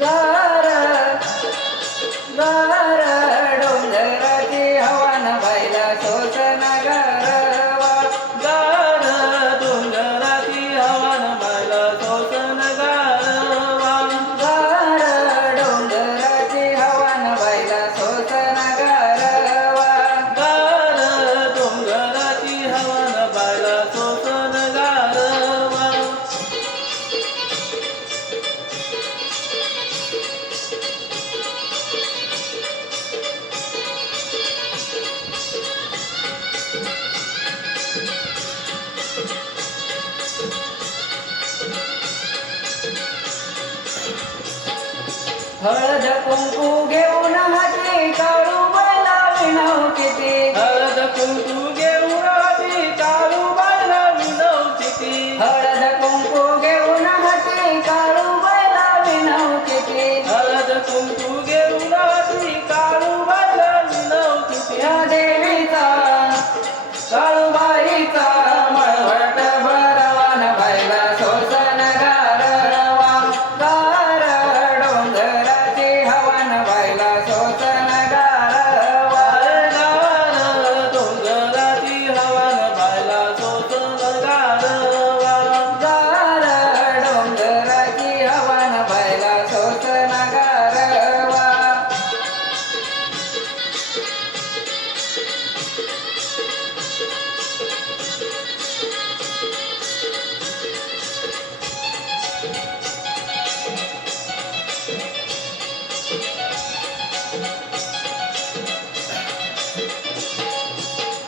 गार गार डोंगराची हवा न बायला सोसन गारवा गार डोंगराची हवा न बायला सोसन गारवा गार डोंगराची हवा न बायला सोसन गारवा गार डोंगराची हवा न बायला सोसन गारवा हळद कुंकू घेऊन हाती काळू बायला विणव किती हळद कुंकू घेऊन हाती काळू बायला विणव किती हळद कुंकू घेऊन हाती काळू बायला विणव किती हळद कुंकू घेऊन हाती काळू बायला विणव किती या देवीचा काळूबाईचा मळवट भरवान बायला सोसन गारवा गार डोंगराची हवन बायला सोसन गारवा गार डोंगराची हवा न बायला सोसन गारवा गार डोंगराची हवन बायला सोसन गारवा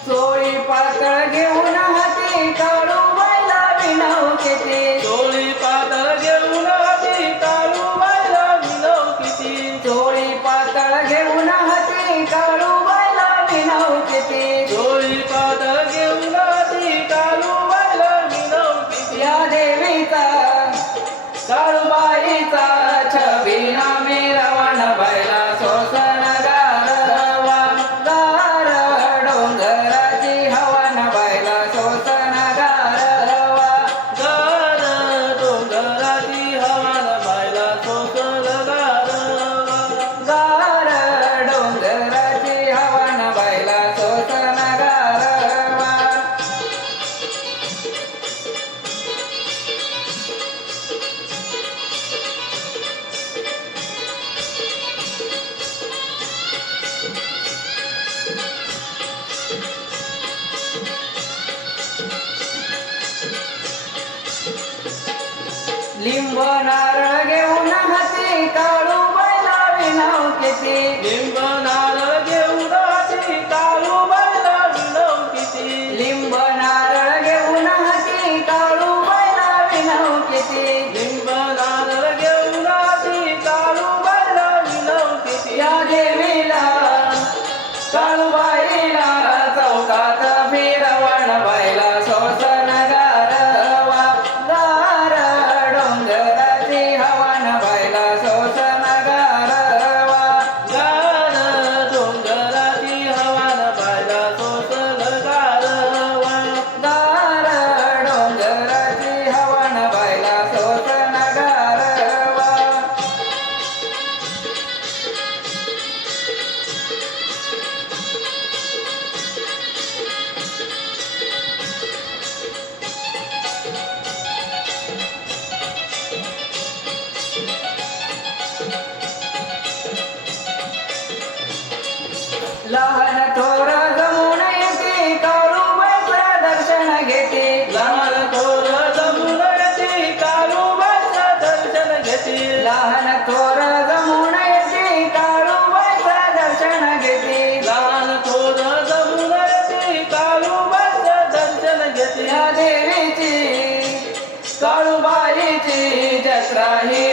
चोळी पातळ घेऊन हाती काळू बायला विणव किती चोळी पातळ घेऊन हाती काळू बायला विणव किती चोळी पातळ घेऊन हाती काळू बायला विणव किती चोळी पातळ घेऊन हाती काळू बायला विणव किती या देवीचा काळूबाईचा छबिना मिरवण बायला सोसन गारवा गार डोंगराची हवन बायला सोसन गारवा गार डोंगराची हवा न बायला सोसन गारवा गार डोंगराची हवन बायला सोसन गारवा लिंब नारळ घेऊन हाती काळू बायला विणव किती लिंब नारळ घेऊन हाती काळू बायला विणव किती लिंब नारळ घेऊन हाती काळू बायला विणव किती लिंब नारळ घेऊन हाती काळू बायला विणव किती या देवीला काळूबाईला चौकात फिरवण बायला सोसन गारवा गार डोंगराची हवन बायला सोसन गारवा गार डोंगराची हवा न बायला सोसन गारवा गार डोंगराची हवन बायला सोसन गारवा लहान थोर जमून येते काळूबाईचं दर्शन घेते लहान थोर जमून येते काळूबाईचं दर्शन घेते लहान थोर जमून येते काळूबाईचं दर्शन घेते लहान थोर जमून येते काळूबाईचं दर्शन घेते या देवीची काळूबाईची जत्रा ही